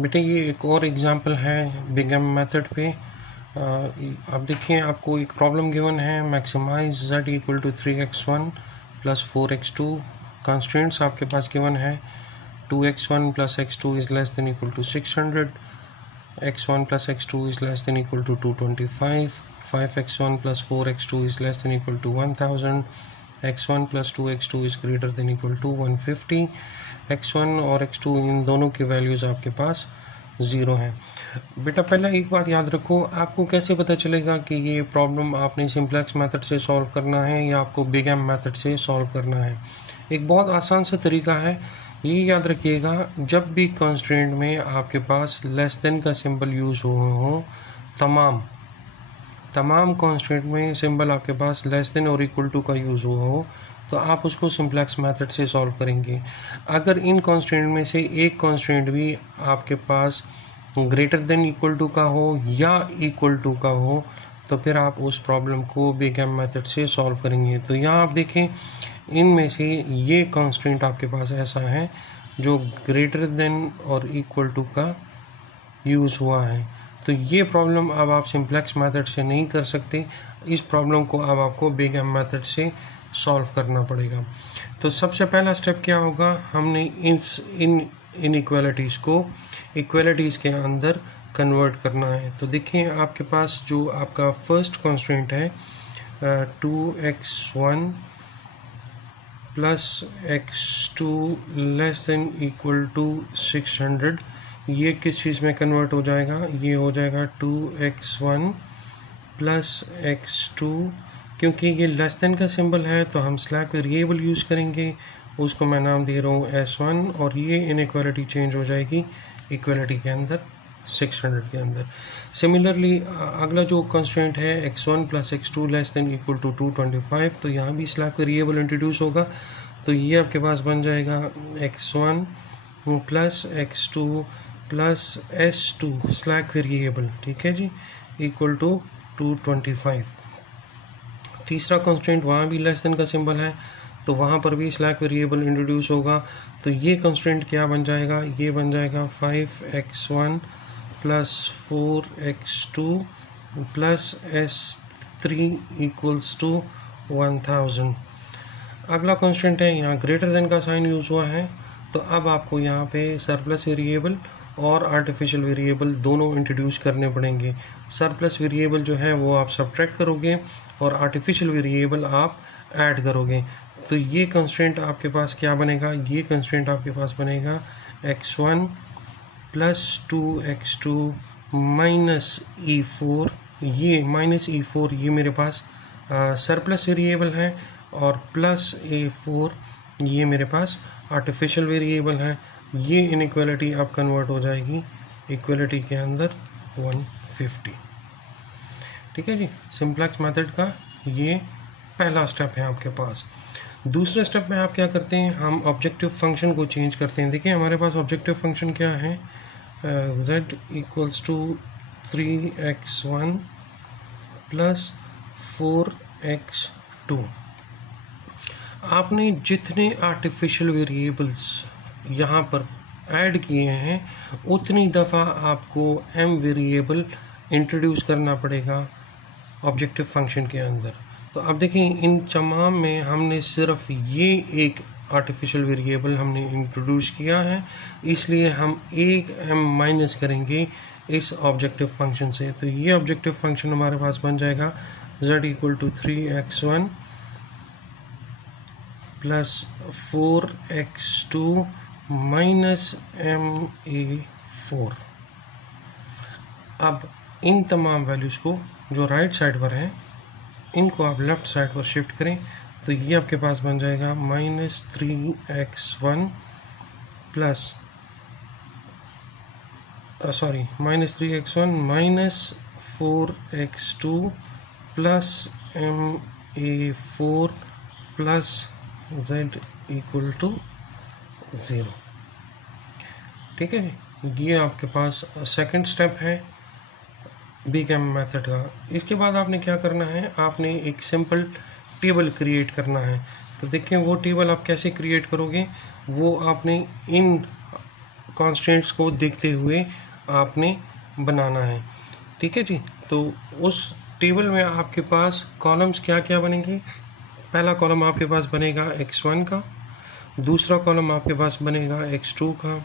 बेटे ये एक और एग्जांपल है बिग एम मेथड पे। आप देखिए आपको एक प्रॉब्लम गिवन है, maximize z equal to 3x1 plus 4x2। Constraints आपके पास गिवन है 2x1 plus x2 is less than equal to 600, x1 plus x2 is less than equal to 225, 5x1 plus 4x2 is less than equal to 1000, x1 plus 2x2 is greater than equal to 150। x1 और x2 इन दोनों की values आपके पास zero हैं। बेटा पहला एक बात याद रखो, आपको कैसे पता चलेगा कि ये प्रॉब्लम आपने सिंप्लेक्स मेथड से सॉल्व करना है या आपको बिग एम मेथड से सॉल्व करना है। एक बहुत आसान सा तरीका है, ये याद रखिएगा, जब भी कंस्ट्रेंट में आपके पास लेस देन का सिंबल यूज़ हुए हो, तमाम कंस्ट्रेंट में सिंबल आपके पास लेस देन और इक्वल टू का यूज़ हुआ हो, तो आप उसको सिंप्लेक्स मेथड से सॉल्व करेंगे। अगर इन कंस्ट्रेंट में से एक कंस्ट्रेंट भी आपके पास ग्रेटर देन इक्वल टू का हो या इक्वल टू का हो, तो फिर आप उस प्रॉब्लम को बिग एम मेथड से सॉल्व करेंगे। तो यहाँ आप देखें, इनमें से ये कंस्ट्रेंट आपके पास ऐसा है जो ग्रेटर देन और इक्वल टू का यूज़ हुआ है, तो ये प्रॉब्लम अब आप सिंप्लेक्स मेथड से नहीं कर सकते। इस प्रॉब्लम को अब आपको बिग एम मेथड से सॉल्व करना पड़ेगा। तो सबसे पहला स्टेप क्या होगा, हमने इन इनइक्वालिटीज़ को इक्वालिटीज़ के अंदर कन्वर्ट करना है। तो देखिए आपके पास जो आपका फर्स्ट कंस्ट्रेंट है 2x1 plus x2 less than equal to 600, ये किस चीज़ में कन्वर्ट हो जाएगा, ये हो जाएगा 2x1 प्लस x2। क्योंकि ये लेस देन का सिंबल है तो हम स्लैक वेरिएबल यूज़ करेंगे, उसको मैं नाम दे रहा हूँ s1, और ये इनइक्वालिटी चेंज हो जाएगी इक्वालिटी के अंदर 600 के अंदर। सिमिलरली अगला जो कंस्ट्रेंट है x1 plus x2 less than equal to 225, तो यहाँ भी स्लैक वेरिएबल इंट्रोड्यूस होगा, तो ये आपके पास बन जाएगा x1 plus x2 plus s2 slack variable, ठीक है जी, इक्वल टू 225। तीसरा कंस्ट्रेंट वहाँ भी लेस देन का सिंबल है, तो वहाँ पर भी स्लैक वेरिएबल इंट्रोड्यूस होगा, तो ये कंस्ट्रेंट क्या बन जाएगा, ये बन जाएगा 5x1 plus 4x2 plus s3 equals to 1000। अगला कंस्ट्रेंट है, यहाँ ग्रेटर देन का साइन यूज़ हुआ है, तो अब आपको यहाँ पे सरप्लस वेरिएबल और आर्टिफिशियल वेरिएबल दोनों इंट्रोड्यूस करने पड़ेंगे। सरप्लस वेरिएबल जो है वो आप सब्ट्रैक्ट करोगे और आर्टिफिशियल वेरिएबल आप ऐड करोगे। तो ये कंस्ट्रेंट आपके पास क्या बनेगा, ये कंस्ट्रेंट आपके पास बनेगा x1 plus 2x2 minus e4। ये माइनस e4 ये मेरे पास सरप्लस वेरिएबल है, और प्लस a4 ये मेरे पास आर्टिफिशियल वेरिएबल है। ये इनइक्वालिटी अब कन्वर्ट हो जाएगी इक्वालिटी के अंदर 150। ठीक है जी, सिंप्लेक्स मेथड का ये पहला स्टेप है आपके पास। दूसरे स्टेप में आप क्या करते हैं, हम ऑब्जेक्टिव फंक्शन को चेंज करते हैं। देखिए हमारे पास ऑब्जेक्टिव फंक्शन क्या है, z equals to 3x1 plus 4x2। आपने जितने आर्टिफिशियल वेरिएबल्स यहाँ पर ऐड किए हैं, उतनी दफ़ा आपको m वेरिएबल इंट्रोड्यूस करना पड़ेगा ऑब्जेक्टिव फंक्शन के अंदर। तो अब देखें, इन तमाम में हमने सिर्फ ये एक आर्टिफिशियल वेरिएबल हमने इंट्रोड्यूस किया है, इसलिए हम एक m माइनस करेंगे इस ऑब्जेक्टिव फंक्शन से। तो ये ऑब्जेक्टिव फंक्शन हमारे पास बन जाएगा z equal to 3x1 plus 4x2 minus ma4। अब इन तमाम वैल्यूज़ को जो राइट साइड पर हैं, इनको आप लेफ़्ट साइड पर शिफ्ट करें, तो ये आपके पास बन जाएगा minus 3x1 plus minus 3x1 minus 4x2 plus ma4 plus z equal to 0। ठीक है जी, ये आपके पास सेकंड स्टेप है बिग एम मेथड का। इसके बाद आपने क्या करना है, आपने एक सिंपल टेबल क्रिएट करना है। तो देखें वो टेबल आप कैसे क्रिएट करोगे, वो आपने इन कॉन्स्टेंट्स को देखते हुए आपने बनाना है, ठीक है जी। तो उस टेबल में आपके पास कॉलम्स क्या क्या बनेंगे। पहला कॉलम आपके पास बनेगा x1 का, दूसरा कॉलम आपके पास बनेगा x2 का,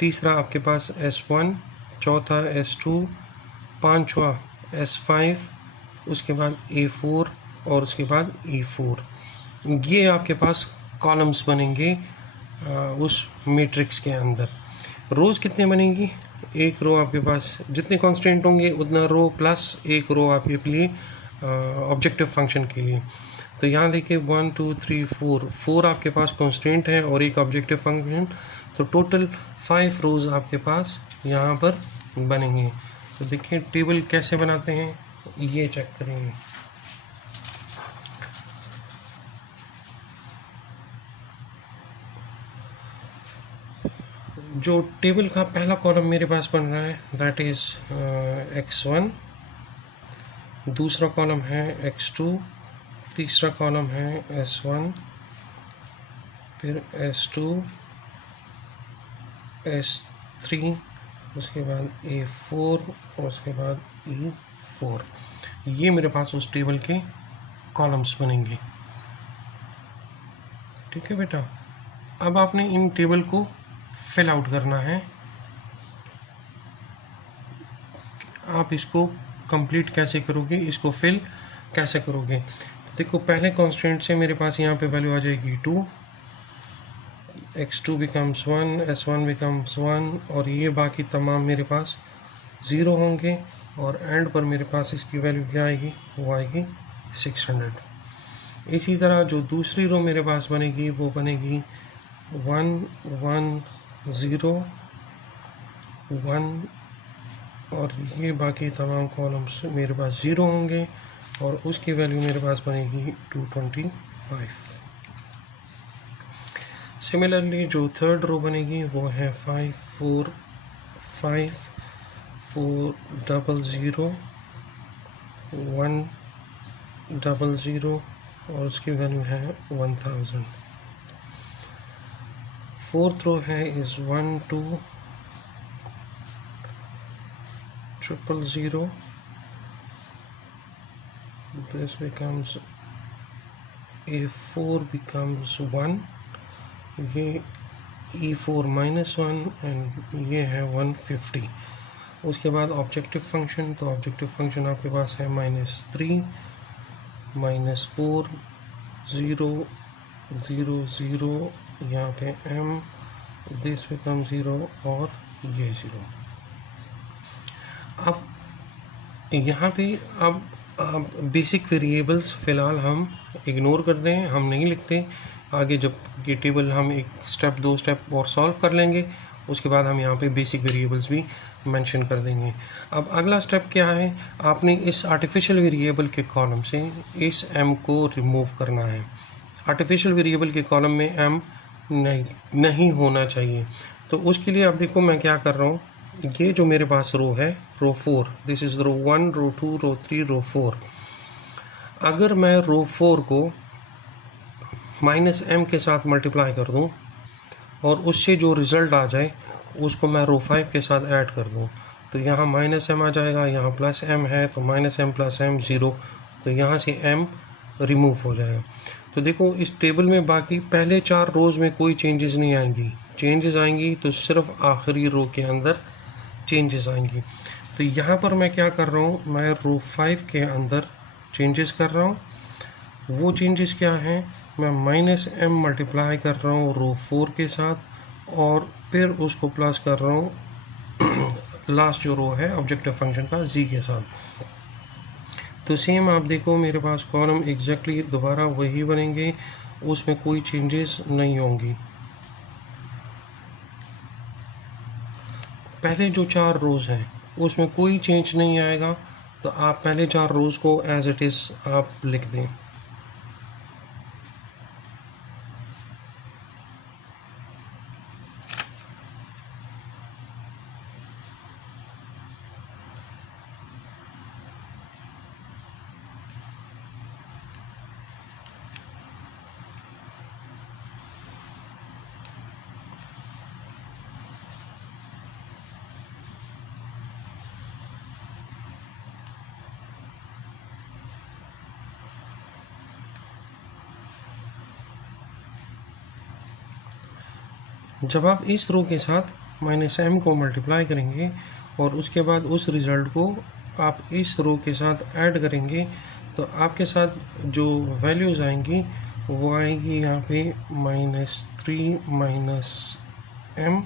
तीसरा आपके पास s1, चौथा s2, पांचवा s5, उसके बाद a4 और उसके बाद e4। ये आपके पास कॉलम्स बनेंगे उस मैट्रिक्स के अंदर। रोज़ कितने बनेंगी, एक रो आपके पास जितने कांस्टेंट होंगे उतना रो प्लस एक रो आपके लिए ऑब्जेक्टिव फंक्शन के लिए। तो यहाँ देखिए 1 2 3 4 आपके पास कांस्टेंट है और एक ऑब्जेक्टिव फंक्शन, तो टोटल 5 रोज़ आपके पास यहाँ पर बनेंगे। तो देखिए टेबल कैसे बनाते हैं ये चेक करेंगे। जो टेबल का पहला कॉलम मेरे पास बन रहा है दैट इज़ x1, दूसरा कॉलम है x2, तीसरा कॉलम है s1, फिर s2, s3, उसके बाद a4 और उसके बाद e4। ये मेरे पास उस टेबल के कॉलम्स बनेंगे, ठीक है बेटा। अब आपने इन टेबल को फिल आउट करना है। आप इसको कंप्लीट कैसे करोगे, इसको फिल कैसे करोगे। तो देखो पहले कांस्टेंट से मेरे पास यहाँ पे वैल्यू आ जाएगी 2, x2 बिकम्स 1, s1 बिकम्स 1 और ये बाकी तमाम मेरे पास 0 होंगे और एंड पर मेरे पास इसकी वैल्यू क्या आएगी, वो आएगी 600। इसी तरह जो दूसरी रो मेरे पास बनेगी वो बनेगी 1 1 0 1 और ये बाकी तमाम कॉलम्स मेरे पास 0 होंगे और उसकी वैल्यू मेरे पास बनेगी 225। सिमिलरली जो थर्ड रो बनेगी वो है 5 4 5 4 0 0 1 0 0 और उसकी वैल्यू है 1000। फोर्थ रो है is 1 2 0 0 this becomes a4 becomes 1, ये e4 -1 एंड ये है 150। उसके बाद ऑब्जेक्टिव फंक्शन, तो ऑब्जेक्टिव फंक्शन आपके पास है -3 -4 0 0 0, यहाँ पे m, दिस बिकम 0 और ये 0। अब यहाँ पे अब बेसिक वेरिएबल्स फ़िलहाल हम इग्नोर कर दें, हम नहीं लिखते। आगे जब ये टेबल हम एक स्टेप 2 स्टेप और सॉल्व कर लेंगे उसके बाद हम यहाँ पे बेसिक वेरिएबल्स भी मेंशन कर देंगे। अब अगला स्टेप क्या है, आपने इस आर्टिफिशियल वेरिएबल के कॉलम से इस m को रिमूव करना है। आर्टिफिशियल वेरिएबल के कॉलम में m नहीं होना चाहिए। तो उसके लिए अब देखो मैं क्या कर रहा हूँ, ये जो मेरे पास रो है रो 4, दिस इज़ रो 1 रो 2 रो 3 रो 4। अगर मैं रो 4 को -m के साथ मल्टीप्लाई कर दूं और उससे जो रिज़ल्ट आ जाए उसको मैं रो 5 के साथ ऐड कर दूं, तो यहाँ -m आ जाएगा, यहाँ +m है तो -m + m 0, तो यहाँ से m रिमूव हो जाएगा। तो देखो इस टेबल में बाकी पहले 4 रोज़ में कोई चेंजेस नहीं आएंगी, चेंजेस आएंगी तो सिर्फ आखिरी रो के अंदर चेंजेस आएंगी। तो यहाँ पर मैं क्या कर रहा हूँ, मैं रो 5 के अंदर चेंजेस कर रहा हूँ। वो चेंजेस क्या हैं, मैं -m मल्टीप्लाई कर रहा हूँ रो 4 के साथ और फिर उसको प्लस कर रहा हूँ लास्ट जो रो है ऑब्जेक्टिव फंक्शन का z के साथ। तो सेम आप देखो मेरे पास कॉलम एग्जैक्टली दोबारा वही बनेंगे, उसमें कोई चेंजेस नहीं होंगी। पहले जो 4 रोज़ हैं उसमें कोई चेंज नहीं आएगा, तो आप पहले 4 रोज़ को एज इट इज़ आप लिख दें। जब आप इस रो के साथ -m को मल्टीप्लाई करेंगे और उसके बाद उस रिज़ल्ट को आप इस रो के साथ ऐड करेंगे तो आपके साथ जो वैल्यूज़ आएंगी वो आएगी यहाँ पे -3 -m।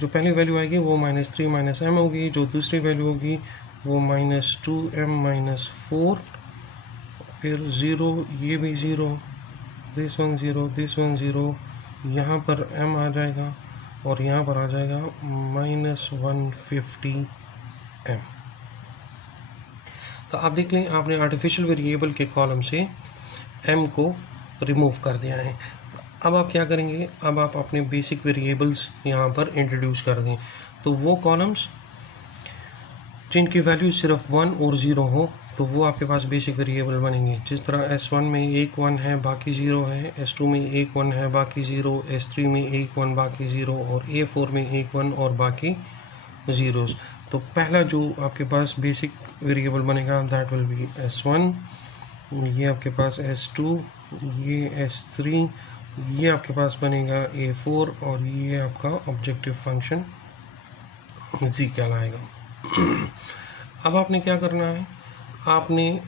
जो पहली वैल्यू आएगी वो -3 -m होगी, जो दूसरी वैल्यू होगी वो -2m -4, फिर 0, ये भी 0, दिस वन 0, दिस वन 0, यहाँ पर m आ जाएगा और यहाँ पर आ जाएगा -150m। तो आप देख लें आपने आर्टिफिशियल वेरिएबल के कॉलम से m को रिमूव कर दिया है। अब आप क्या करेंगे, अब आप अपने बेसिक वेरिएबल्स यहाँ पर इंट्रोड्यूस कर दें। तो वो कॉलम्स जिनकी वैल्यू सिर्फ 1 और 0 हो तो वो आपके पास बेसिक वेरिएबल बनेंगे। जिस तरह S1 में एक 1 है बाकी 0 है, S2 में एक 1 है बाकी 0, S3 में एक 1 बाकी 0 और A4 में एक 1 और बाकी ज़ीरोज़। तो पहला जो आपके पास बेसिक वेरिएबल बनेगा दैट विल बी S1, ये आपके पास S2, ये S3, ये आपके पास बनेगा A4 और ये आपका ऑब्जेक्टिव फंक्शन Z कहलाएगा। अब आपने क्या करना है, आपने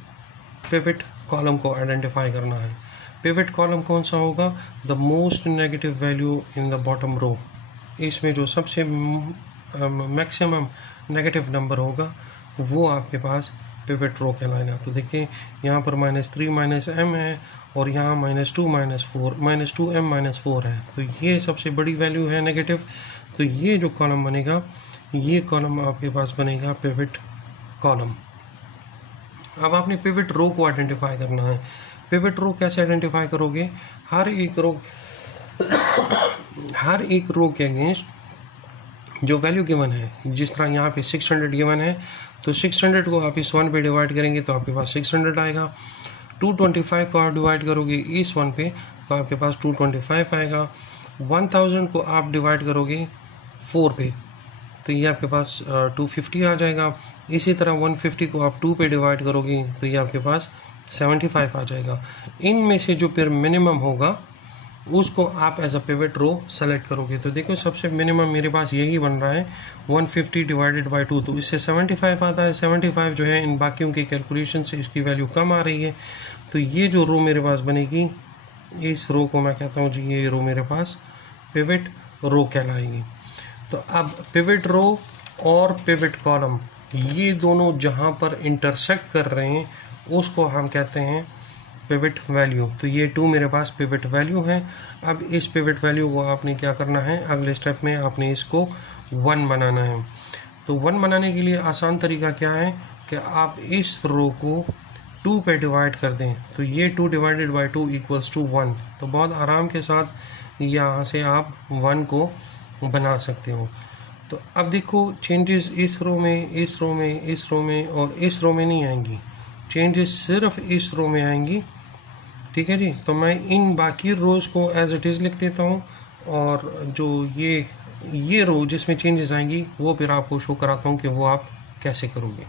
पिवट कॉलम को आइडेंटिफाई करना है। पिवट कॉलम कौन सा होगा, the most negative value in the bottom row. इसमें जो सबसे मैक्सिमम नेगेटिव नंबर होगा वो आपके पास पिवट रो कहलाएगा। तो देखिए यहाँ पर -3 -m है और यहाँ -2m -4 है, तो ये सबसे बड़ी वैल्यू है नेगेटिव। तो ये जो कॉलम बनेगा, ये कॉलम आपके पास बनेगा पिवट कॉलम। अब आपने पिवट रो को आइडेंटिफाई करना है। पिवट रो कैसे आइडेंटिफाई करोगे, हर एक रो के अगेंस्ट जो वैल्यू गिवन है, जिस तरह यहाँ पे 600 गिवन है तो 600 को आप इस 1 पे डिवाइड करेंगे तो आपके पास 600 आएगा। 225 को आप डिवाइड करोगे इस 1 पे तो आपके पास 225 आएगा। 1000 को आप डिवाइड करोगे 4 पे तो ये आपके पास 250 आ जाएगा। इसी तरह 150 को आप 2 पे डिवाइड करोगे तो ये आपके पास 75 आ जाएगा। इनमें से जो फिर मिनिमम होगा उसको आप as a pivot row select करोगे। तो देखो सबसे मिनिमम मेरे पास यही बन रहा है 150 डिवाइडेड बाई 2, तो इससे 75 आता है। 75 जो है इन बाकियों की कैलकुलेशन से इसकी वैल्यू कम आ रही है। तो ये जो रो मेरे पास बनेगी, इस रो को मैं कहता हूँ जी ये रो मेरे पास पिवट रो कहलाएगी। तो अब पिवट रो और पिवट कॉलम ये दोनों जहाँ पर इंटरसेक्ट कर रहे हैं उसको हम कहते हैं पिवट वैल्यू। तो ये 2 मेरे पास पिवट वैल्यू है। अब इस पिवट वैल्यू को आपने क्या करना है, अगले स्टेप में आपने इसको 1 बनाना है। तो 1 बनाने के लिए आसान तरीका क्या है कि आप इस रो को 2 पे डिवाइड कर दें। तो ये 2 डिवाइडेड बाई 2 इक्वल्स टू 1। तो बहुत आराम के साथ यहाँ से आप 1 को बना सकते हो। तो अब देखो चेंजेस इस रो में, इस रो में, इस रो में और इस रो में नहीं आएंगी, चेंजेस सिर्फ इस रो में आएंगी। ठीक है जी। तो मैं इन बाकी रोज़ को एज इट इज़ लिख देता हूँ और जो ये रो जिसमें चेंजेस आएंगी वो फिर आपको शो कराता हूँ कि वो आप कैसे करोगे।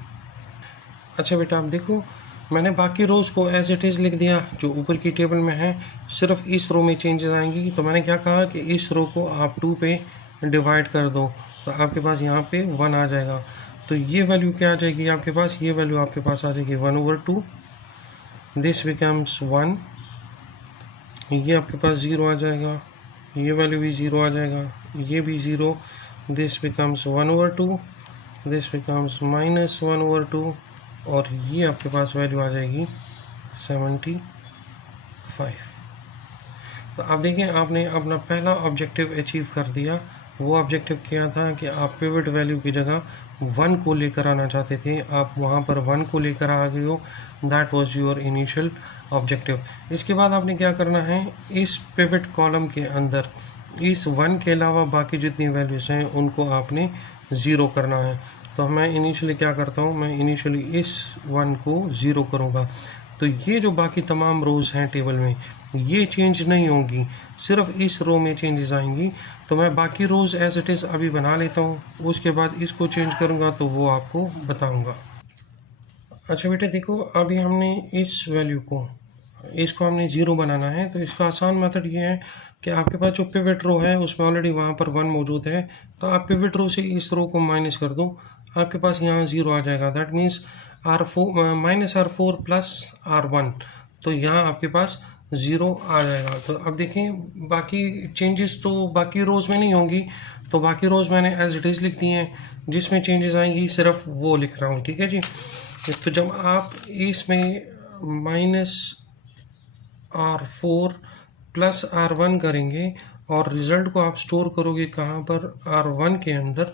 अच्छा बेटा आप देखो मैंने बाकी रोज़ को एज इट इज़ लिख दिया जो ऊपर की टेबल में है, सिर्फ इस रो में चेंजेस आएंगी। तो मैंने क्या कहा कि इस रो को आप 2 पे डिवाइड कर दो तो आपके पास यहाँ पे 1 आ जाएगा। तो ये वैल्यू क्या आ जाएगी आपके पास, ये वैल्यू आपके पास आ जाएगी 1/2, दिस बिकम्स 1। ये आपके पास 0 आ जाएगा, ये वैल्यू भी 0 आ जाएगा, ये भी 0, दिस बिकम्स 1/2, दिस बिकम्स -1/2 और ये आपके पास वैल्यू आ जाएगी 75। तो आप देखें आपने अपना पहला ऑब्जेक्टिव अचीव कर दिया। वो ऑब्जेक्टिव क्या था कि आप पिवट वैल्यू की जगह 1 को लेकर आना चाहते थे, आप वहाँ पर 1 को लेकर आ गए हो। That was your initial objective. इसके बाद आपने क्या करना है, इस पिवट कॉलम के अंदर इस 1 के अलावा बाकी जितनी वैल्यूज़ हैं उनको आपने 0 करना है। तो मैं इनिशियली क्या करता हूँ, मैं इनिशियली इस 1 को 0 करूँगा। तो ये जो बाकी तमाम रोज़ हैं टेबल में ये चेंज नहीं होंगी, सिर्फ इस रो में चेंजेस आएंगी। तो मैं बाकी रोज़ एज इट इज़ अभी बना लेता हूँ, उसके बाद इसको चेंज करूँगा तो वो आपको बताऊँगा। अच्छा बेटे देखो अभी हमने इस वैल्यू को इसको हमने 0 बनाना है। तो इसका आसान मेथड ये है कि आपके पास जो पिवट रो है उसमें ऑलरेडी वहाँ पर 1 मौजूद है, तो आप पिवट रो से इस रो को माइनस कर दो, आपके पास यहाँ 0 आ जाएगा। That means -R4 plus R1, तो यहाँ आपके पास 0 आ जाएगा। तो अब देखें बाकी चेंजेस तो बाकी रोज़ में नहीं होंगी, तो बाकी रोज़ मैंने एज इट इज़ लिख दी हैं, जिसमें चेंजेस आएंगी सिर्फ वो लिख रहा हूँ, ठीक है जी। तो जब आप इसमें -R4 प्लस R1 करेंगे और रिज़ल्ट को आप स्टोर करोगे कहाँ पर, R1 के अंदर,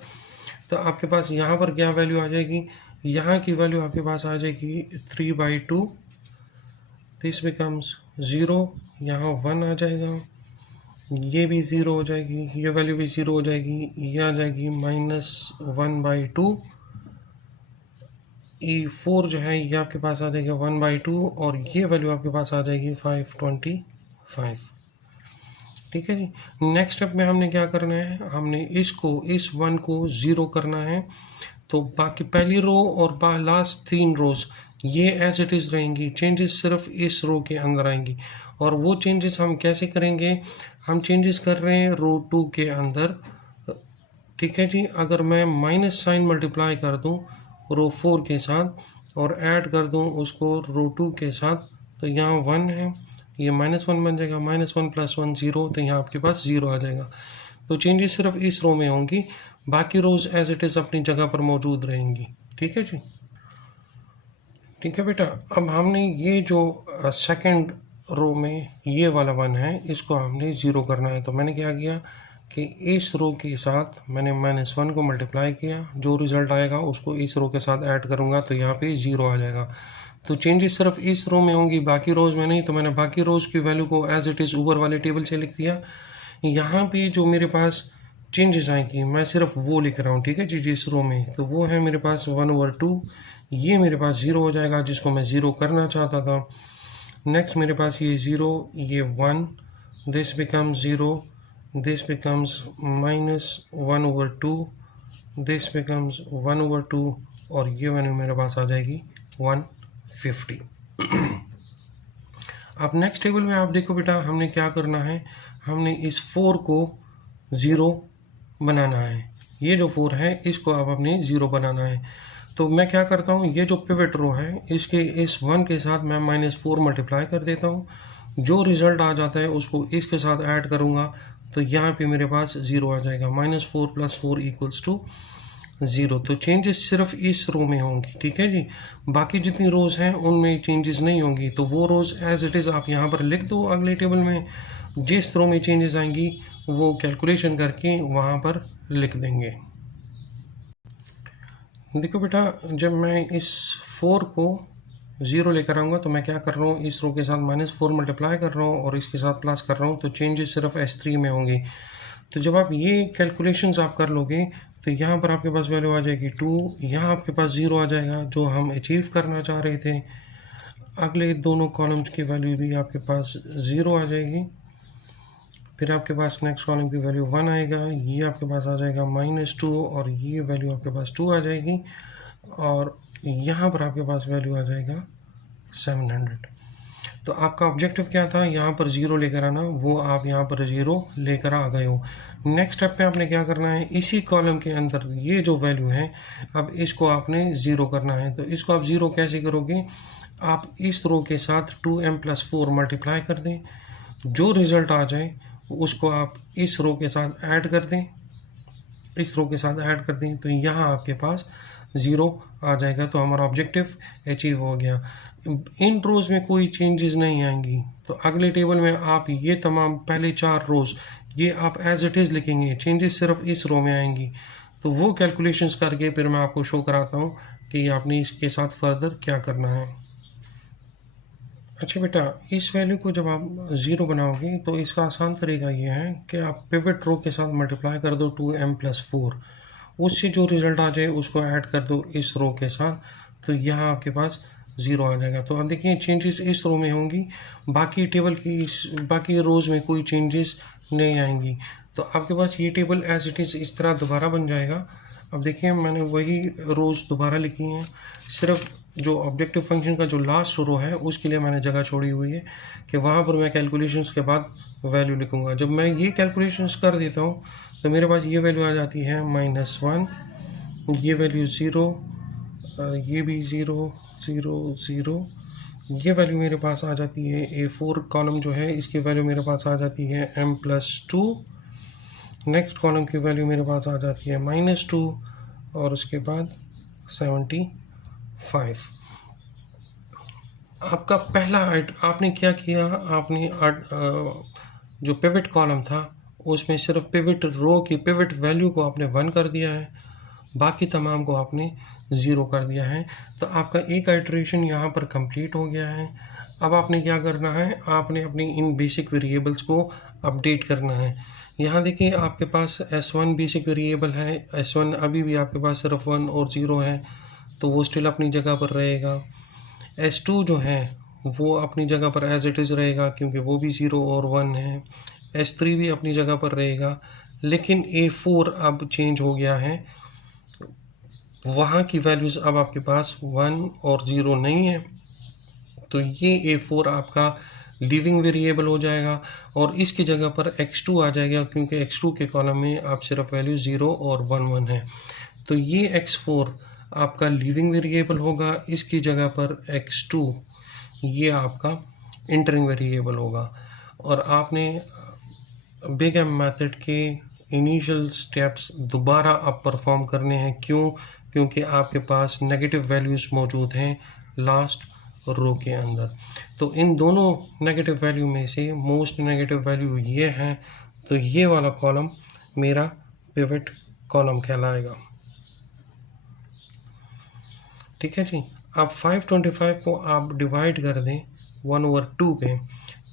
तो आपके पास यहाँ पर क्या वैल्यू आ जाएगी, यहाँ की वैल्यू आपके पास आ जाएगी 3/2, दिस बिकम्स 0, यहाँ 1 आ जाएगा, ये भी 0 हो जाएगी, ये वैल्यू भी 0 हो जाएगी, ये आ जाएगी -1/2, E4 जो है ये आपके पास आ जाएगा 1/2, और ये वैल्यू आपके पास आ जाएगी 525, ठीक है जी। नेक्स्ट स्टेप में हमने क्या करना है, हमने इस 1 को 0 करना है। तो बाकी पहली रो और लास्ट 3 रोज ये एज इट इज़ रहेंगी, चेंजेस सिर्फ इस रो के अंदर आएंगी। और वो चेंजेस हम कैसे करेंगे, हम चेंजेस कर रहे हैं रो 2 के अंदर, ठीक है जी। अगर मैं माइनस साइन मल्टीप्लाई कर दूं रो 4 के साथ और ऐड कर दूं उसको रो 2 के साथ, तो यहाँ 1 है, ये -1 बन जाएगा, -1 + 1 0, तो यहाँ आपके पास 0 आ जाएगा। तो चेंजेस सिर्फ इस रो में होंगी, बाकी रोज एज इट इज़ अपनी जगह पर मौजूद रहेंगी, ठीक है जी। ठीक है बेटा, अब हमने ये जो सेकंड रो में ये वाला 1 है, इसको हमने 0 करना है। तो मैंने क्या किया कि इस रो के साथ मैंने -1 को मल्टीप्लाई किया, जो रिज़ल्ट आएगा उसको इस रो के साथ ऐड करूँगा, तो यहाँ पे 0 आ जाएगा। तो चेंजेस सिर्फ इस रो में होंगी, बाकी रोज़ में नहीं। तो मैंने बाकी रोज़ की वैल्यू को एज इट इज़ ऊपर वाले टेबल से लिख दिया। यहाँ पे जो मेरे पास चेंजेस आएंगी मैं सिर्फ वो लिख रहा हूँ, ठीक है जी, जिस रो में, तो वो है मेरे पास 1/2, ये मेरे पास 0 हो जाएगा जिसको मैं 0 करना चाहता था। नेक्स्ट मेरे पास ये 0, ये 1, this becomes 0, this becomes -1/2, this becomes 1/2, और ये वैल्यू मेरे पास आ जाएगी 150। अब नेक्स्ट टेबल में आप देखो बेटा, हमने क्या करना है, हमने इस 4 को 0 बनाना है। ये जो 4 है इसको अब अपने 0 बनाना है। तो मैं क्या करता हूँ, ये जो पिवट रो है इसके इस 1 के साथ मैं -4 मल्टीप्लाई कर देता हूँ, जो रिज़ल्ट आ जाता है उसको इसके साथ ऐड करूँगा, तो यहाँ पे मेरे पास 0 आ जाएगा, -4 + 4 = 0। तो चेंजेस सिर्फ इस रो में होंगी, ठीक है जी। बाकी जितनी रोज़ हैं उनमें चेंजेस नहीं होंगी, तो वो रोज़ एज इट इज़ आप यहाँ पर लिख दो अगले टेबल में, जिस रो में चेंजेस आएंगी वो कैलकुलेशन करके वहाँ पर लिख देंगे। देखो बेटा, जब मैं इस 4 को 0 लेकर आऊँगा तो मैं क्या कर रहा हूँ, इस रो के साथ -4 मल्टीप्लाई कर रहा हूँ और इसके साथ प्लस कर रहा हूँ, तो चेंजेस सिर्फ S3 में होंगी। तो जब आप ये कैलकुलेशंस आप कर लोगे तो यहाँ पर आपके पास वैल्यू आ जाएगी 2, यहाँ आपके पास 0 आ जाएगा जो हम अचीव करना चाह रहे थे। अगले दोनों कॉलम्स की वैल्यू भी आपके पास 0 आ जाएगी, फिर आपके पास नेक्स्ट कॉलम की वैल्यू 1 आएगा, ये आपके पास आ जाएगा -2, और ये वैल्यू आपके पास 2 आ जाएगी, और यहाँ पर आपके पास वैल्यू आ जाएगा 700। तो आपका ऑब्जेक्टिव क्या था, यहाँ पर 0 लेकर आना, वो आप यहाँ पर 0 लेकर आ गए हो। नेक्स्ट स्टेप पे आपने क्या करना है, इसी कॉलम के अंदर ये जो वैल्यू है अब इसको आपने 0 करना है। तो इसको आप 0 कैसे करोगे, आप इस रो के साथ 2m + 4 मल्टीप्लाई कर दें, जो रिज़ल्ट आ जाए उसको आप इस रो के साथ ऐड कर दें, इस रो के साथ ऐड कर दें, तो यहाँ आपके पास 0 आ जाएगा। तो हमारा ऑब्जेक्टिव अचीव हो गया। इन रोज़ में कोई चेंजेस नहीं आएंगी, तो अगले टेबल में आप ये तमाम पहले 4 रोज़ ये आप एज इट इज़ लिखेंगे, चेंजेस सिर्फ इस रो में आएंगी। तो वो कैलकुलेशंस करके फिर मैं आपको शो कराता हूँ कि आपने इसके साथ फर्दर क्या करना है। अच्छा बेटा, इस वैल्यू को जब आप 0 बनाओगे तो इसका आसान तरीका ये है कि आप पिवट रो के साथ मल्टीप्लाई कर दो 2m + 4, उससे जो रिज़ल्ट आ जाए उसको ऐड कर दो इस रो के साथ, तो यहाँ आपके पास 0 आ जाएगा। तो अब देखिए चेंजेस इस रो में होंगी, बाकी टेबल की बाकी रोज़ में कोई चेंजेस नहीं आएंगी। तो आपके पास ये टेबल एज इट इज़ इस तरह दोबारा बन जाएगा। अब देखिए मैंने वही रोज़ दोबारा लिखी हैं, सिर्फ जो ऑब्जेक्टिव फंक्शन का जो लास्ट रो है उसके लिए मैंने जगह छोड़ी हुई है कि वहाँ पर मैं कैलकुलेशंस के बाद वैल्यू लिखूँगा। जब मैं ये कैलकुलेशंस कर देता हूँ तो मेरे पास ये वैल्यू आ जाती है -1, ये वैल्यू 0, ये भी 0 0 0, ये वैल्यू मेरे पास आ जाती है A4 कॉलम जो है इसकी वैल्यू मेरे पास आ जाती है m+2। नेक्स्ट कॉलम की वैल्यू मेरे पास आ जाती है -2 और उसके बाद 75। आपका पहला आपने क्या किया, आपने जो पिवट कॉलम था उसमें सिर्फ पिवट रो की पिवट वैल्यू को आपने 1 कर दिया है, बाकी तमाम को आपने 0 कर दिया है। तो आपका एक आइटरेशन यहाँ पर कंप्लीट हो गया है। अब आपने क्या करना है, आपने अपनी इन बेसिक वेरिएबल्स को अपडेट करना है। यहाँ देखिए आपके पास S1 बेसिक वेरिएबल है, S1 अभी भी आपके पास सिर्फ 1 और 0 है तो वो स्टिल अपनी जगह पर रहेगा। S2 जो है वो अपनी जगह पर एज इट इज़ रहेगा क्योंकि वो भी 0 और 1 है। S3 भी अपनी जगह पर रहेगा, लेकिन A4 अब चेंज हो गया है, वहाँ की वैल्यूज़ अब आपके पास 1 और 0 नहीं है। तो ये A4 आपका लिविंग वेरिएबल हो जाएगा और इसकी जगह पर X2 आ जाएगा क्योंकि X2 के कॉलम में आप सिर्फ वैल्यू 0 और 1 1 है। तो ये X4 आपका लिविंग वेरिएबल होगा, इसकी जगह पर X2 ये आपका इंटरिंग वेरिएबल होगा। और आपने बिग एम मेथड के इनिशियल स्टेप्स दोबारा अब परफॉर्म करने हैं। क्योंकि आपके पास नेगेटिव वैल्यूज़ मौजूद हैं लास्ट रो के अंदर। तो इन दोनों नेगेटिव वैल्यू में से मोस्ट नेगेटिव वैल्यू ये है, तो ये वाला कॉलम मेरा पिवट कॉलम कहलाएगा। ठीक है जी। अब 525 को आप डिवाइड कर दें 1/2 पे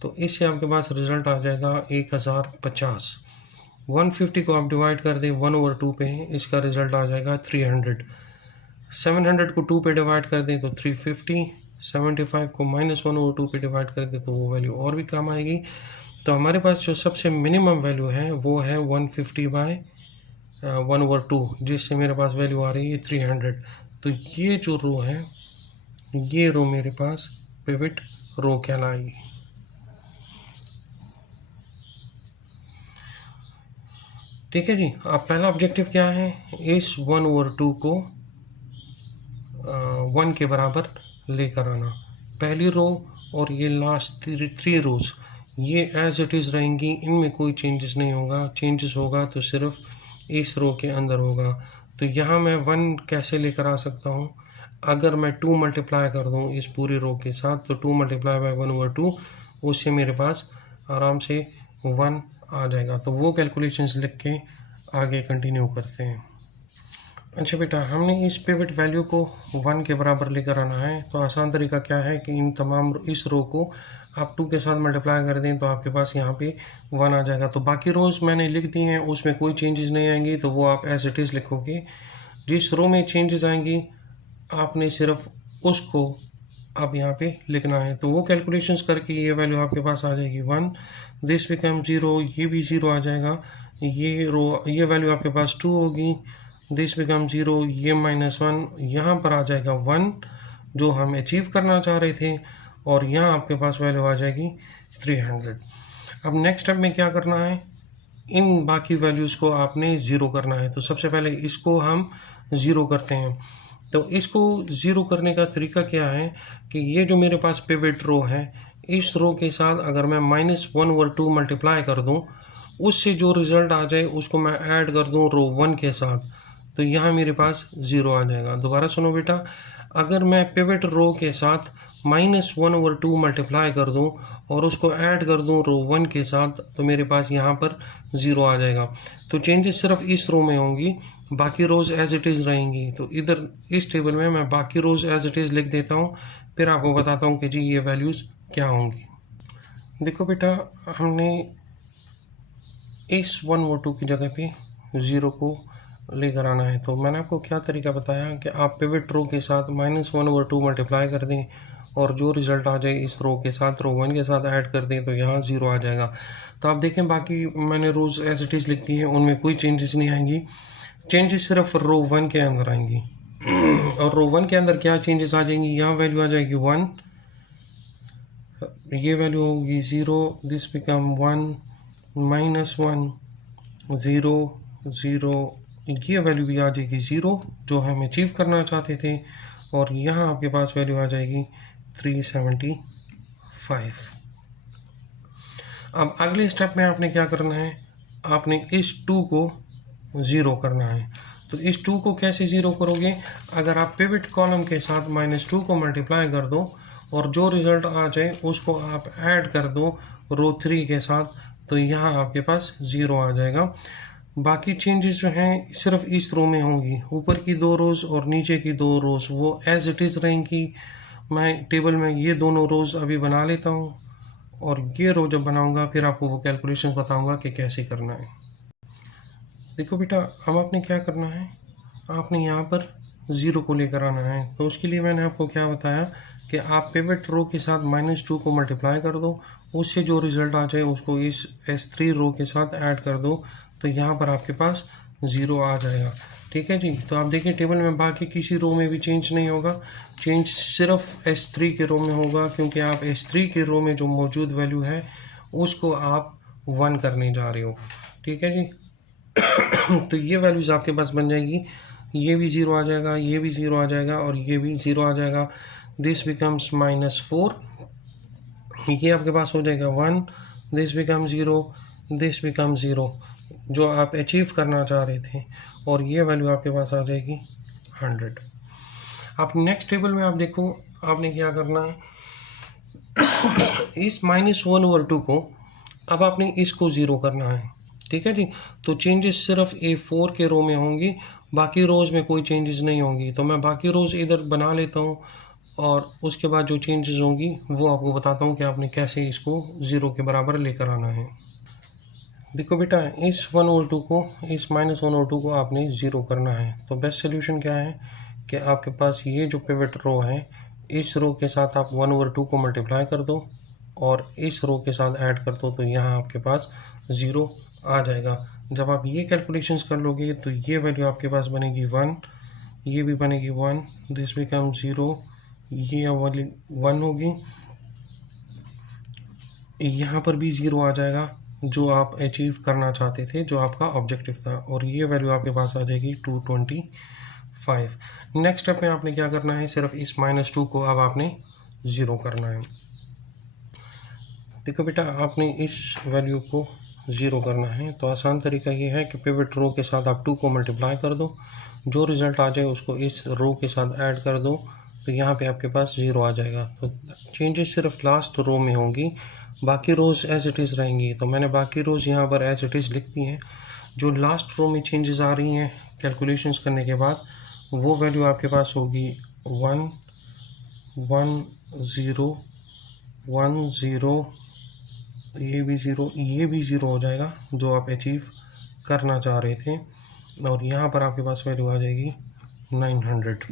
तो इससे आपके पास रिज़ल्ट आ जाएगा 1050। 150 को आप डिवाइड कर दें 1/2 पे, इसका रिज़ल्ट आ जाएगा 300। 700 को 2 पे डिवाइड कर दें तो 350। 75 को -1/2 पे डिवाइड कर दें तो वो वैल्यू और भी कम आएगी। तो हमारे पास जो सबसे मिनिमम वैल्यू है वो है 150/1/2, जिससे मेरे पास वैल्यू आ रही है 300। तो ये जो रो है, ये रो मेरे पास पिवट रो कहलाएगी। ठीक है जी। अब पहला ऑब्जेक्टिव क्या है, इस 1/2 को 1 के बराबर लेकर आना। पहली रो और ये लास्ट 3 रोज ये एज इट इज़ रहेंगी, इनमें कोई चेंजेस नहीं होगा। चेंजेस होगा तो सिर्फ इस रो के अंदर होगा। तो यहाँ मैं 1 कैसे लेकर आ सकता हूँ, अगर मैं 2 मल्टीप्लाई कर दूँ इस पूरी रो के साथ तो 2 × 1/2 उससे मेरे पास आराम से 1 आ जाएगा। तो वो कैलकुलेशंस लिख के आगे कंटिन्यू करते हैं। अच्छा बेटा, हमने इस पिवट वैल्यू को 1 के बराबर लेकर आना है। तो आसान तरीका क्या है कि इन तमाम इस रो को आप 2 के साथ मल्टीप्लाई कर दें तो आपके पास यहाँ पे 1 आ जाएगा। तो बाकी रोज़ मैंने लिख दी हैं, उसमें कोई चेंजेस नहीं आएंगी, तो वो आप एज इट इज़ लिखोगे। जिस रो में चेंजेस आएंगी आपने सिर्फ उसको अब यहाँ पे लिखना है। तो वो कैलकुलेशंस करके ये वैल्यू आपके पास आ जाएगी 1, दिस बिकम 0, ये भी 0 आ जाएगा। ये वैल्यू आपके पास 2 होगी, दिस बिकम 0, ये -1, यहाँ पर आ जाएगा 1 जो हम अचीव करना चाह रहे थे, और यहाँ आपके पास वैल्यू आ जाएगी 300। अब नेक्स्ट स्टेप में क्या करना है, इन बाकी वैल्यूज़ को आपने 0 करना है। तो सबसे पहले इसको हम 0 करते हैं। तो इसको 0 करने का तरीका क्या है कि ये जो मेरे पास पिवट रो है, इस रो के साथ अगर मैं -1/2 मल्टीप्लाई कर दूं, उससे जो रिज़ल्ट आ जाए उसको मैं ऐड कर दूं रो 1 के साथ, तो यहाँ मेरे पास 0 आ जाएगा। दोबारा सुनो बेटा, अगर मैं पिवट रो के साथ -1/2 मल्टीप्लाई कर दूं और उसको ऐड कर दूं रो 1 के साथ तो मेरे पास यहाँ पर 0 आ जाएगा। तो चेंजेस सिर्फ इस रो में होंगी, बाकी रोज़ एज इट इज़ रहेंगी। तो इधर इस टेबल में मैं बाकी रोज़ एज इट इज़ लिख देता हूँ, फिर आपको बताता हूँ कि जी ये वैल्यूज़ क्या होंगी। देखो बेटा, हमने इस 1/2 की जगह पे 0 को लेकर आना है। तो मैंने आपको क्या तरीका बताया कि आप पिवट रो के साथ -1/2 मल्टीप्लाई कर दें और जो रिज़ल्ट आ जाए इस रो के साथ रो 1 के साथ ऐड कर दें तो यहाँ 0 आ जाएगा। तो आप देखें बाकी मैंने रोज़ एज इट इज़ लिख दी है, उनमें कोई चेंजेस नहीं आएंगी, चेंजेस सिर्फ रो 1 के अंदर आएंगी। और रो 1 के अंदर क्या चेंजेस आ जाएंगी, यहाँ वैल्यू आ जाएगी 1, ये वैल्यू होगी 0, दिस बिकम 1, -1, 0, 0, ये वैल्यू भी आ जाएगी 0 जो हम अचीव करना चाहते थे, और यहाँ आपके पास वैल्यू आ जाएगी 375। अब अगले स्टेप में आपने क्या करना है, आपने इस 2 को 0 करना है। तो इस 2 को कैसे 0 करोगे, अगर आप पिवट कॉलम के साथ -2 को मल्टीप्लाई कर दो और जो रिज़ल्ट आ जाए उसको आप ऐड कर दो रो 3 के साथ, तो यहाँ आपके पास 0 आ जाएगा। बाकी चेंजेस जो हैं सिर्फ इस रो में होंगी, ऊपर की 2 रोज़ और नीचे की 2 रोज़ वो एज इट इज़ रहेंगी। मैं टेबल में ये दोनों रोज़ अभी बना लेता हूँ, और ये रो जब बनाऊंगा फिर आपको वो कैलकुलेशंस बताऊंगा कि कैसे करना है। देखो बेटा, अब आपने क्या करना है, आपने यहाँ पर 0 को लेकर आना है। तो उसके लिए मैंने आपको क्या बताया कि आप पिवट रो के साथ -2 को मल्टीप्लाई कर दो, उससे जो रिज़ल्ट आ जाए उसको इस S3 रो के साथ ऐड कर दो, तो यहाँ पर आपके पास 0 आ जाएगा। ठीक है जी। तो आप देखिए टेबल में बाकी किसी रो में भी चेंज नहीं होगा, चेंज सिर्फ S3 के रो में होगा, क्योंकि आप S3 के रो में जो मौजूद वैल्यू है उसको आप 1 करने जा रहे हो। ठीक है जी। तो ये वैल्यूज़ आपके पास बन जाएगी, ये भी 0 आ जाएगा, ये भी 0 आ जाएगा, और ये भी 0 आ जाएगा। दिस बिकम्स -4, ये आपके पास हो जाएगा 1, दिस बिकम 0, दिस बिकम 0 जो आप अचीव करना चाह रहे थे, और ये वैल्यू आपके पास आ जाएगी 100। अब नेक्स्ट टेबल में आप देखो, आपने क्या करना है, इस -1/2 को अब आपने इसको 0 करना है। ठीक है जी। तो चेंजेस सिर्फ A4 के रो में होंगी, बाकी रोज़ में कोई चेंजेस नहीं होंगी। तो मैं बाकी रोज़ इधर बना लेता हूँ, और उसके बाद जो चेंजेस होंगी वो आपको बताता हूँ कि आपने कैसे इसको 0 के बराबर लेकर आना है। देखो बेटा, इस 1/2 को, इस -1/2 को आपने 0 करना है। तो बेस्ट सोल्यूशन क्या है कि आपके पास ये जो पिवट रो है, इस रो के साथ आप 1/2 को मल्टीप्लाई कर दो और इस रो के साथ ऐड कर दो, तो यहाँ आपके पास 0 आ जाएगा। जब आप ये कैलकुलेशंस कर लोगे तो ये वैल्यू आपके पास बनेगी 1, ये भी बनेगी 1, दिस बिकम 0, ये वाली 1 होगी, यहाँ पर भी 0 आ जाएगा जो आप अचीव करना चाहते थे, जो आपका ऑब्जेक्टिव था, और ये वैल्यू आपके पास आ जाएगी 225। नेक्स्ट स्टेप में आपने क्या करना है, सिर्फ इस -2 को अब आपने 0 करना है। देखो बेटा, आपने इस वैल्यू को 0 करना है, तो आसान तरीका ये है कि पिवट रो के साथ आप 2 को मल्टीप्लाई कर दो, जो रिज़ल्ट आ जाए उसको इस रो के साथ ऐड कर दो, तो यहाँ पे आपके पास 0 आ जाएगा। तो चेंजेस सिर्फ लास्ट रो में होंगी, बाकी रोज़ एज इट इज़ रहेंगी। तो मैंने बाकी रोज़ यहाँ पर एज इट इज़ लिख दी हैं। जो लास्ट रो में चेंजेस आ रही हैं कैलकुलेशंस करने के बाद, वो वैल्यू आपके पास होगी 1, 1, 0, 1, 0, ये भी 0, ये भी 0 हो जाएगा जो आप अचीव करना चाह रहे थे, और यहाँ पर आपके पास वैल्यू आ जाएगी 900।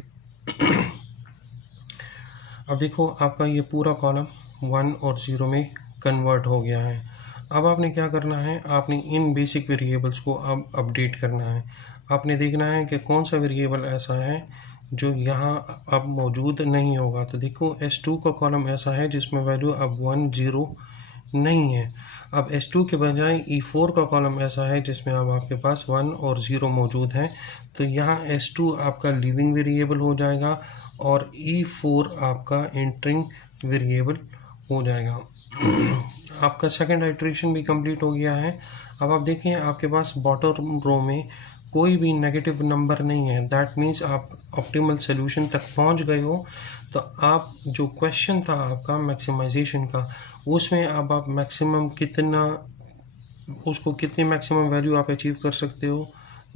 अब देखो, आपका ये पूरा कॉलम 1 और 0 में कन्वर्ट हो गया है। अब आपने क्या करना है, आपने इन बेसिक वेरिएबल्स को अब अपडेट करना है। आपने देखना है कि कौन सा वेरिएबल ऐसा है जो यहाँ अब मौजूद नहीं होगा। तो देखो, S2 का कॉलम ऐसा है जिसमें वैल्यू अब 1, 0 नहीं है। अब S2 के बजाय E4 का कॉलम ऐसा है जिसमें अब आपके पास 1 और 0 मौजूद है। तो यहाँ S2 आपका लीविंग वेरिएबल हो जाएगा और E4 आपका एंटरिंग वेरिएबल हो जाएगा। आपका सेकंड आइट्रेशन भी कंप्लीट हो गया है। अब आप देखें, आपके पास बॉटम रो में कोई भी नेगेटिव नंबर नहीं है। दैट मीन्स आप ऑप्टिमल सोल्यूशन तक पहुंच गए हो। तो आप जो क्वेश्चन था आपका मैक्सिमाइजेशन का, उसमें अब आप मैक्सिमम कितना, उसको कितनी मैक्सिमम वैल्यू आप अचीव कर सकते हो,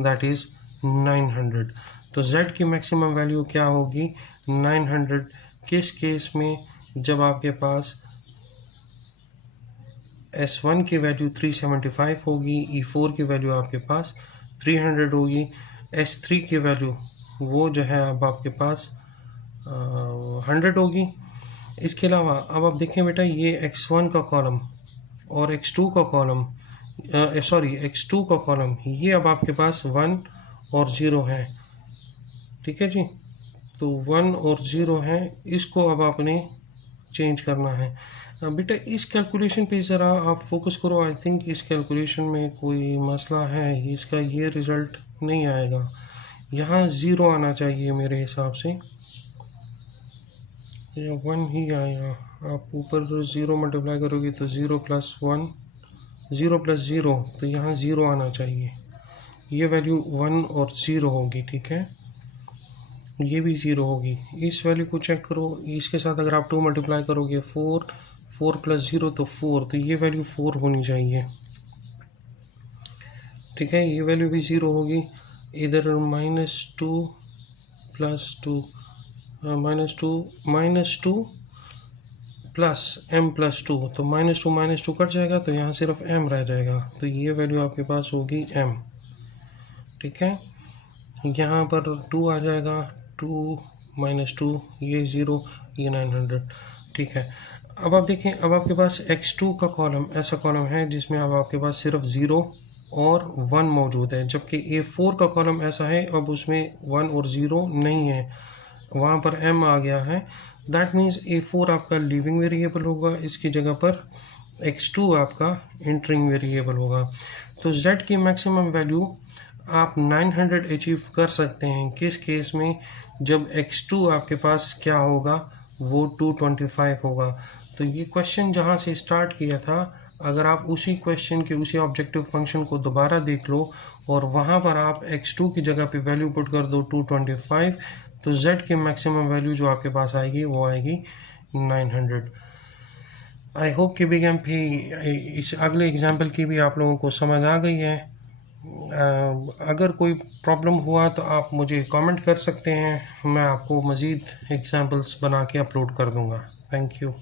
दैट इज़ 900। तो Z की मैक्सिमम वैल्यू क्या होगी, 900। किस केस में, जब आपके पास S1 की वैल्यू 375 होगी, E4 की वैल्यू आपके पास 300 होगी, S3 की वैल्यू वो जो है अब आपके पास 100 होगी। इसके अलावा अब आप देखें बेटा, ये X1 का कॉलम और X2 का कॉलम, X2 का कॉलम, ये अब आपके पास 1 और 0 है। ठीक है जी। तो 1 और 0 है, इसको अब आपने चेंज करना है। बेटा इस कैलकुलेशन पे ज़रा आप फोकस करो। आई थिंक इस कैलकुलेशन में कोई मसला है, इसका ये रिज़ल्ट नहीं आएगा। यहाँ 0 आना चाहिए मेरे हिसाब से, या 1 ही आएगा। आप ऊपर 0 मल्टीप्लाई करोगे तो 0 + 1, 0 + 0, तो यहाँ 0 आना चाहिए। ये वैल्यू 1 और 0 होगी, ठीक है। ये भी 0 होगी। इस वैल्यू को चेक करो, इसके साथ अगर आप 2 मल्टीप्लाई करोगे 4 + 0 तो 4, तो ये वैल्यू 4 होनी चाहिए, ठीक है। ये वैल्यू भी 0 होगी। इधर -2 + 2 -2 प्लस m + 2, तो -2 कट जाएगा, तो यहाँ सिर्फ m रह जाएगा, तो ये वैल्यू आपके पास होगी m, ठीक है। यहाँ पर 2 आ जाएगा, 2 - 2, ये 0, ये 900, ठीक है। अब आप देखें, अब आपके पास x2 का कॉलम ऐसा कॉलम है जिसमें अब आपके पास सिर्फ 0 और 1 मौजूद है, जबकि A4 का कॉलम ऐसा है अब उसमें 1 और 0 नहीं है, वहाँ पर m आ गया है। दैट मीन्स A4 आपका लीविंग वेरिएबल होगा, इसकी जगह पर x2 आपका एंटरिंग वेरिएबल होगा। तो z की मैक्सिमम वैल्यू आप 900 अचीव कर सकते हैं किस केस में, जब x2 आपके पास क्या होगा, वो 225 होगा। तो ये क्वेश्चन जहाँ से स्टार्ट किया था, अगर आप उसी क्वेश्चन के उसी ऑब्जेक्टिव फंक्शन को दोबारा देख लो और वहाँ पर आप x2 की जगह पे वैल्यू पुट कर दो 225, तो z की मैक्सिमम वैल्यू जो आपके पास आएगी वो आएगी 900। आई होप कि बिग एम पे इस अगले एग्जाम्पल की भी आप लोगों को समझ आ गई है। अगर कोई प्रॉब्लम हुआ तो आप मुझे कमेंट कर सकते हैं, मैं आपको मज़ीद एग्जाम्पल्स बना के अपलोड कर दूँगा। Thank you.